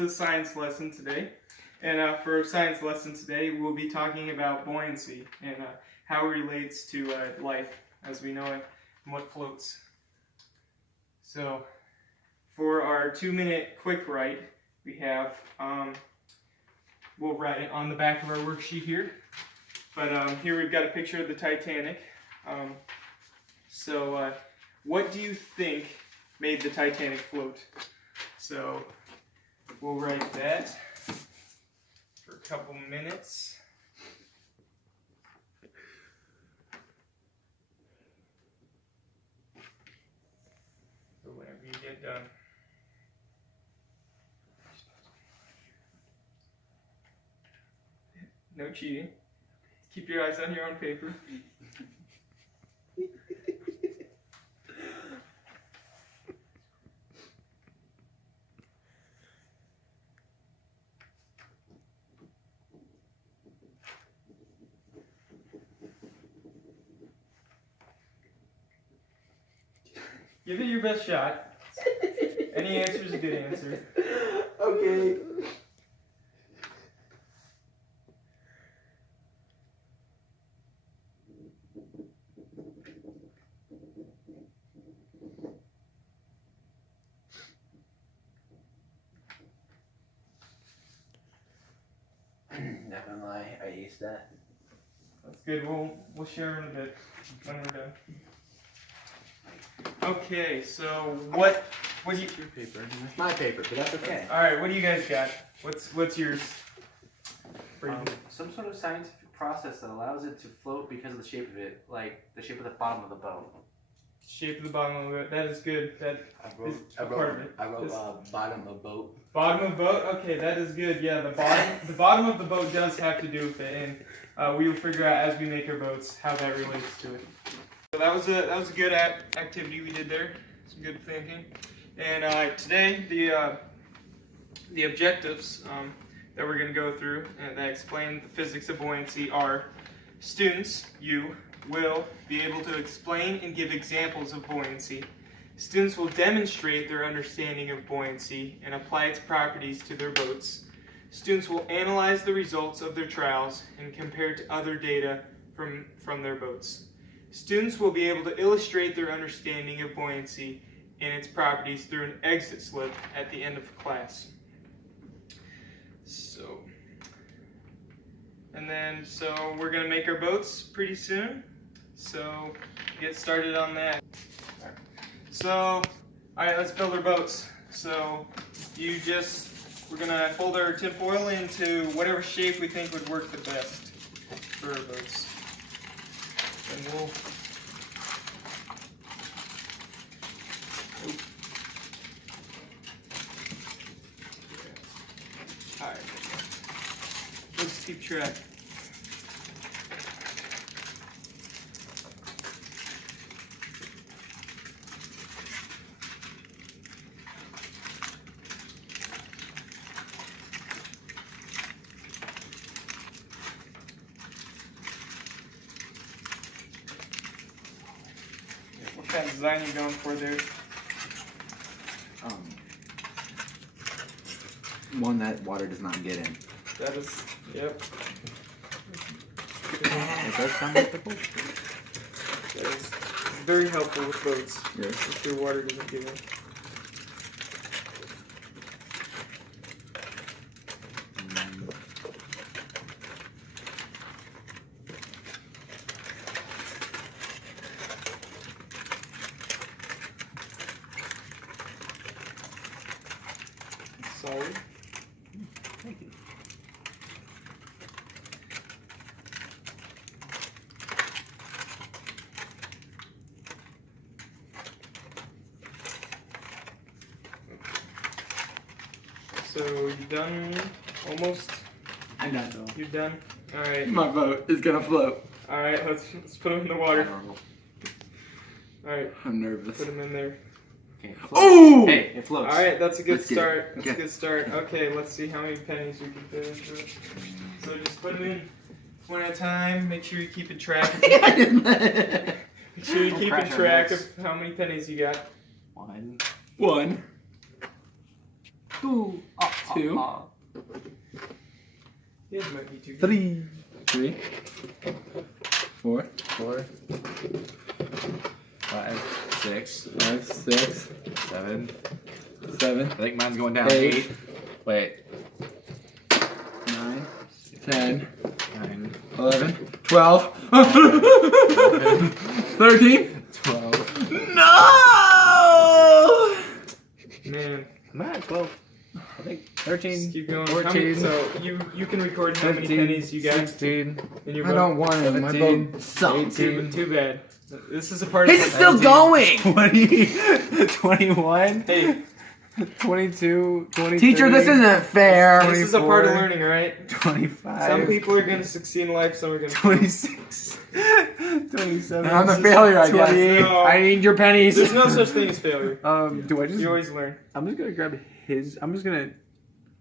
The science lesson today, and for science lesson today we'll be talking about buoyancy and how it relates to life as we know it and what floats. So for our 2-minute quick write, we have we'll write it on the back of our worksheet here, but here we've got a picture of the Titanic. What do you think made the Titanic float? So we'll write that for a couple minutes. So whenever you get done. No cheating. Keep your eyes on your own paper. Give it your best shot. Any answer is a good answer. Okay. Not gonna lie, I aced that. That's good. We'll share in a bit when we're done. Okay, so what do you? Your paper. It's my paper, but that's okay. All right, what do you guys got? What's yours? Some sort of scientific process that allows it to float because of the shape of it, like the shape of the bottom of the boat. Shape of the bottom of it. That is good. That is part of it. I wrote bottom of boat. Bottom of boat. Okay, that is good. Yeah, the bottom of the boat does have to do with it, and we will figure out as we make our boats how that relates to it. So that was a good activity we did there. Some good thinking. And today the objectives that we're going to go through and that explain the physics of buoyancy are: students, you, will be able to explain and give examples of buoyancy. Students will demonstrate their understanding of buoyancy and apply its properties to their boats. Students will analyze the results of their trials and compare it to other data from their boats. Students will be able to illustrate their understanding of buoyancy and its properties through an exit slip at the end of class. So we're going to make our boats pretty soon. So get started on that. So, alright, let's build our boats. So we're going to fold our tin foil into whatever shape we think would work the best for our boats. And we'll Alright. Let's keep track. What kind of design are you going for there? One that water does not get in. That is, yep. It does sound difficult. That is very helpful with boats. Yes. If your water doesn't get in. Solid. Thank you. So you done almost? I'm done though. You're done? Alright. My boat is gonna float. Alright, let's put them in the water. Alright. I'm nervous. Put them in there. Okay, Oh! Hey, it floats. Alright, that's a good Let's get it. start. That's a Okay. good start. Okay, let's see how many pennies we can fit into it. So just put them in one at a time. Make sure you're keeping track. Make sure you're keeping track of how many pennies you got. One. 2, 2, Yeah, it might be too good. 3, 4, 5, 6, 5, 6, 7. 7, I think mine's going down. 8. 8. Wait. 9, 10, 9, 11, 12, 13. 12. No! Man, I'm at 12. I think 13. just keep going. 14. So you can record how many 15, pennies you got 16. in your I boat. don't want it. My 17, boat sucks. 18. Too bad. This is a part of He's still going! 20, 21, Hey, 22, 23. Teacher, this isn't fair. this is a part of 24. learning, alright? 25. Some people are gonna succeed in life, some are gonna. 26. 27. I'm a failure, I guess. 28. No. I need your pennies. There's no such thing as failure. Do I just? You always learn. I'm just gonna grab his. I'm just gonna.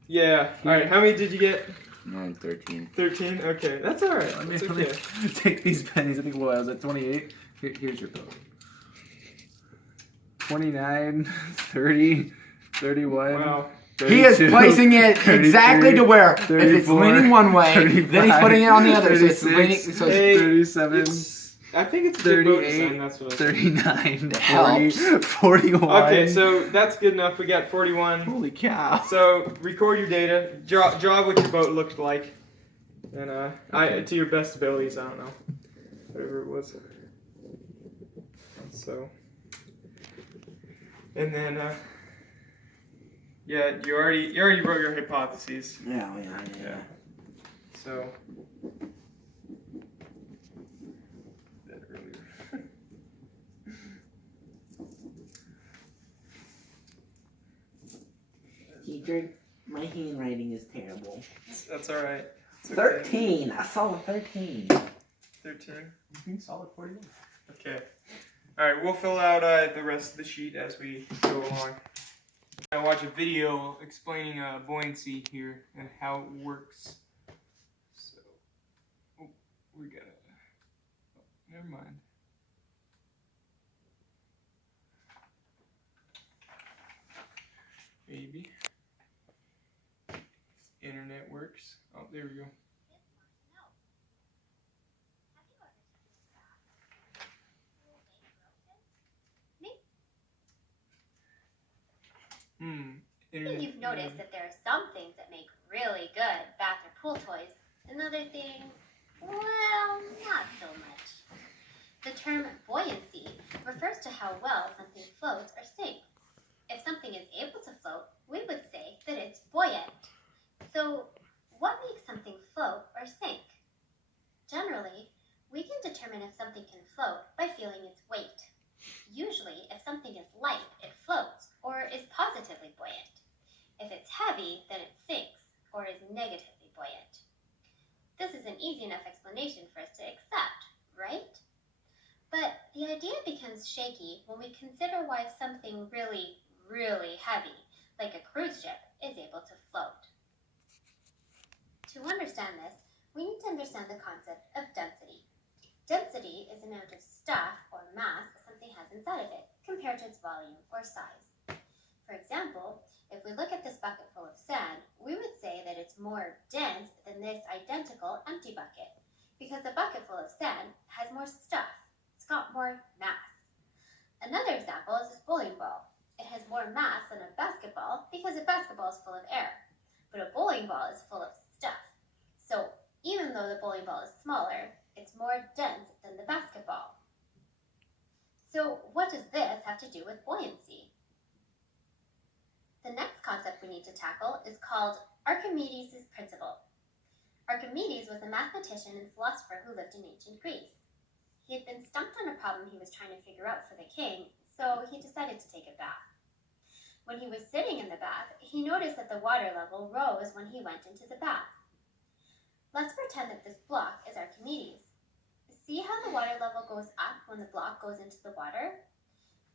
Yeah. Alright, how many did you get? 9, 13. 13? Okay, that's alright. Let me, It's let me okay. take these pennies. I think I was at 28. Here's your bill. 29, 30, 31. Wow. He is 32, placing it 33, exactly to where if it's 34, leaning one way, then he's 35, putting it on the other. So it's 36, leaning. So it's, Hey, 37, I think it's a good boat 38, design, that's what I think. 39, 40, helps. 41. Okay, so that's good enough. We got 41. Holy cow. So record your data. Draw what your boat looked like, and to your best abilities. I don't know, whatever it was. So, and then yeah, you already wrote your hypotheses. yeah. So. That earlier. Teacher, my handwriting is terrible. That's all right. It's okay. 13. I saw a 13. 13. Solid 41. Okay. All right, we'll fill out the rest of the sheet as we go along. I watch a video explaining buoyancy here and how it works. So, oh, we got it. Oh, never mind. Maybe. Internet works. Oh, there we go. Maybe you've noticed that there are some things that make really good bath or pool toys, and other things, well, not so much. The term buoyancy refers to how well something floats or sinks. If something is able to float, we would say that it's buoyant. So, what makes something float or sink? Generally, we can determine if something can float by feeling its weight. Usually, if something is light, it floats or is positively buoyant. If it's heavy, then it sinks or is negatively buoyant. This is an easy enough explanation for us to accept, right? But the idea becomes shaky when we consider why something really, really heavy, like a cruise ship, is able to float. To understand this, we need to understand the concept of density. Density is the amount of stuff or mass something has inside of it, compared to its volume or size. For example, if we look at this bucket full of sand, we would say that it's more dense than this identical empty bucket, because the bucket full of sand has more stuff. It's got more mass. Another example is this bowling ball. It has more mass than a basketball because a basketball is full of air, but a bowling ball is full of stuff. So even though the bowling ball is smaller, it's more dense than the basketball. So what does this have to do with buoyancy? The next concept we need to tackle is called Archimedes' principle. Archimedes was a mathematician and philosopher who lived in ancient Greece. He had been stumped on a problem he was trying to figure out for the king, so he decided to take a bath. When he was sitting in the bath, he noticed that the water level rose when he went into the bath. Let's pretend that this block is Archimedes. See how the water level goes up when the block goes into the water?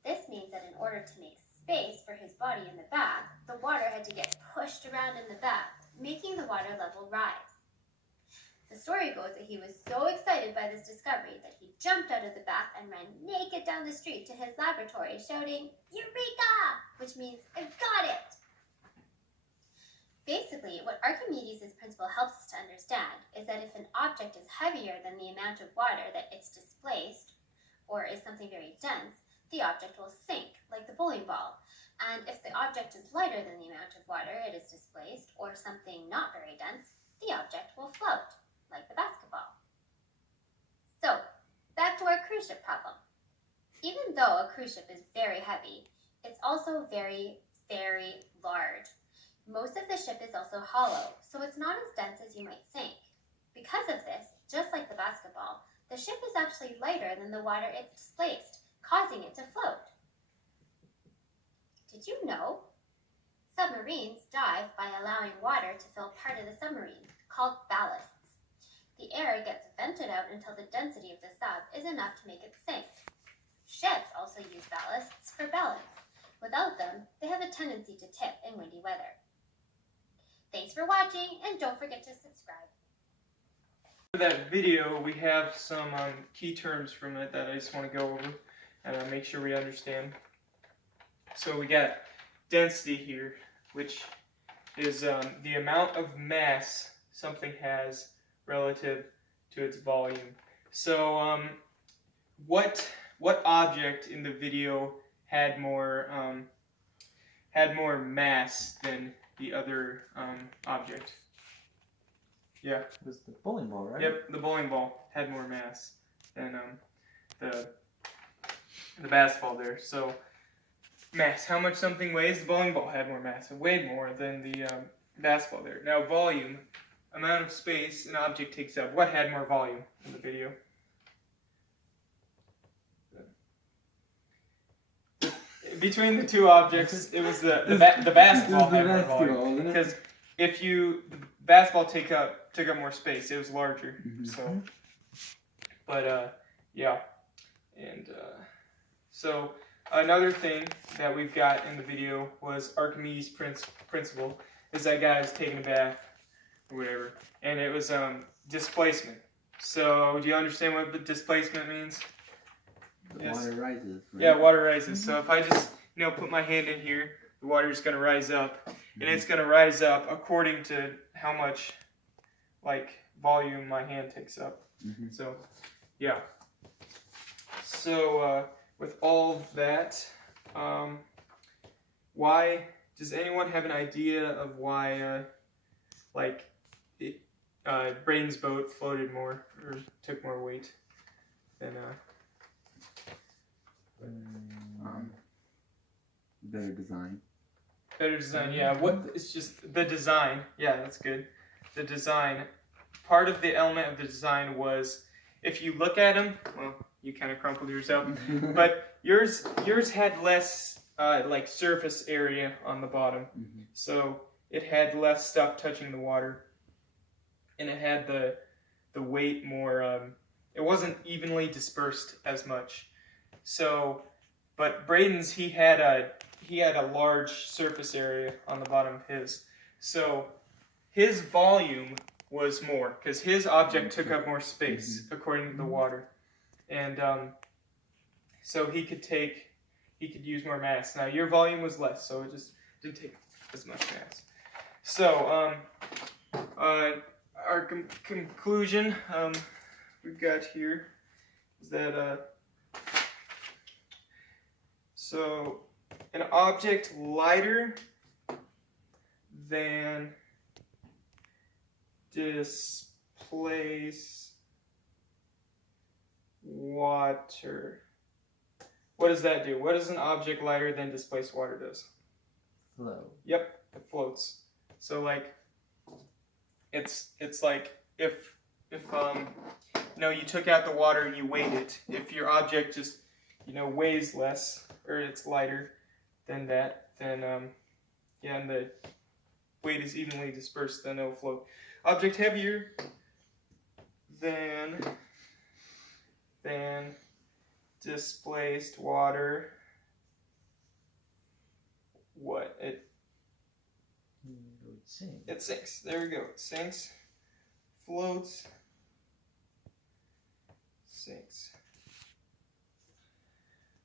This means that in order to make space for his body in the bath, the water had to get pushed around in the bath, making the water level rise. The story goes that he was so excited by this discovery that he jumped out of the bath and ran naked down the street to his laboratory shouting, "Eureka!" which means, "I've got it!" Basically, what Archimedes' principle helps us to understand is that if an object is heavier than the amount of water that it's displaced, or is something very dense, the object will sink, like the bowling ball. And if the object is lighter than the amount of water it is displaced, or something not very dense, the object will float, like the basketball. So, back to our cruise ship problem. Even though a cruise ship is very heavy, it's also very, very large. Most of the ship is also hollow, so it's not as dense as you might think. Because of this, just like the basketball, the ship is actually lighter than the water it's displaced, causing it to float. Did you know? Submarines dive by allowing water to fill part of the submarine, called ballasts. The air gets vented out until the density of the sub is enough to make it sink. Ships also use ballasts for balance. Without them, they have a tendency to tip in windy weather. Thanks for watching, and don't forget to subscribe. For that video, we have some key terms from it that I just want to go over and make sure we understand. So we got density here, which is the amount of mass something has relative to its volume. So what object in the video had more mass than the other object? Yeah. It was the bowling ball, right? Yep, the bowling ball had more mass than the basketball there. So mass, how much something weighs? The bowling ball had more mass. It weighed more than the basketball there. Now volume, amount of space an object takes up. What had more volume in the video? Between the two objects, it was the basketball had more volume. Because if the basketball took up more space, it was larger. Mm-hmm. So, but yeah, and so another thing that we've got in the video was Archimedes' principle. Is that guy was taking a bath or whatever, and it was displacement. So, do you understand what the displacement means? The Yes. water rises. Right? Yeah, water rises. So if I just, put my hand in here, the water is going to rise up. And it's going to rise up according to how much, volume my hand takes up. Mm-hmm. So, yeah. So, with all of that, why, does anyone have an idea of why, Braden's boat floated more, or took more weight than, Better design. Better design, yeah. It's just the design. Yeah, that's good. The design. Part of the element of the design was, if you look at them, well, you kind of crumpled yourself, but yours had less surface area on the bottom, so it had less stuff touching the water, and it had the weight more. It wasn't evenly dispersed as much. So, but Braden's he had a large surface area on the bottom of his, so his volume was more because his object took up more space according to the water, and so he could use more mass. Now your volume was less, so it just didn't take as much mass. So our conclusion we've got here is that so an object lighter than displace water. What does that do? What does an object lighter than displace water does? Flow. Yep, it floats. So it's like if you took out the water and you weighed it. If your object just weighs less or it's lighter than that, then and the weight is evenly dispersed, then it'll float. Object heavier than displaced water. What? It sinks. There we go. It sinks, floats, sinks.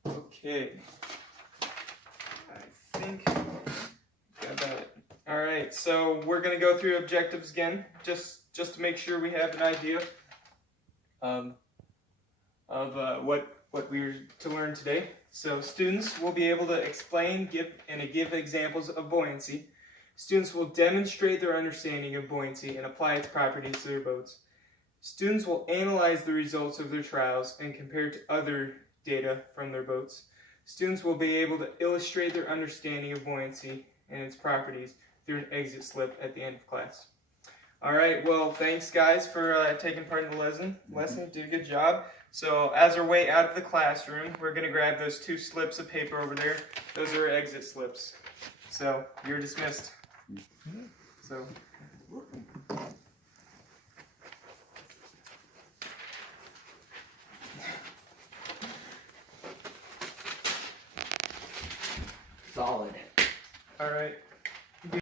Okay. I think got about it. All right, so we're gonna go through objectives again, just to make sure we have an idea of what we were to learn today. So students will be able to explain, give examples of buoyancy. Students will demonstrate their understanding of buoyancy and apply its properties to their boats. Students will analyze the results of their trials and compare to other data from their boats. Students will be able to illustrate their understanding of buoyancy and its properties through an exit slip at the end of class. All right, well, thanks guys for taking part in the lesson. Did a good job. So as our way out of the classroom, we're gonna grab those 2 slips of paper over there. Those are exit slips. So you're dismissed. So. Solid. All right.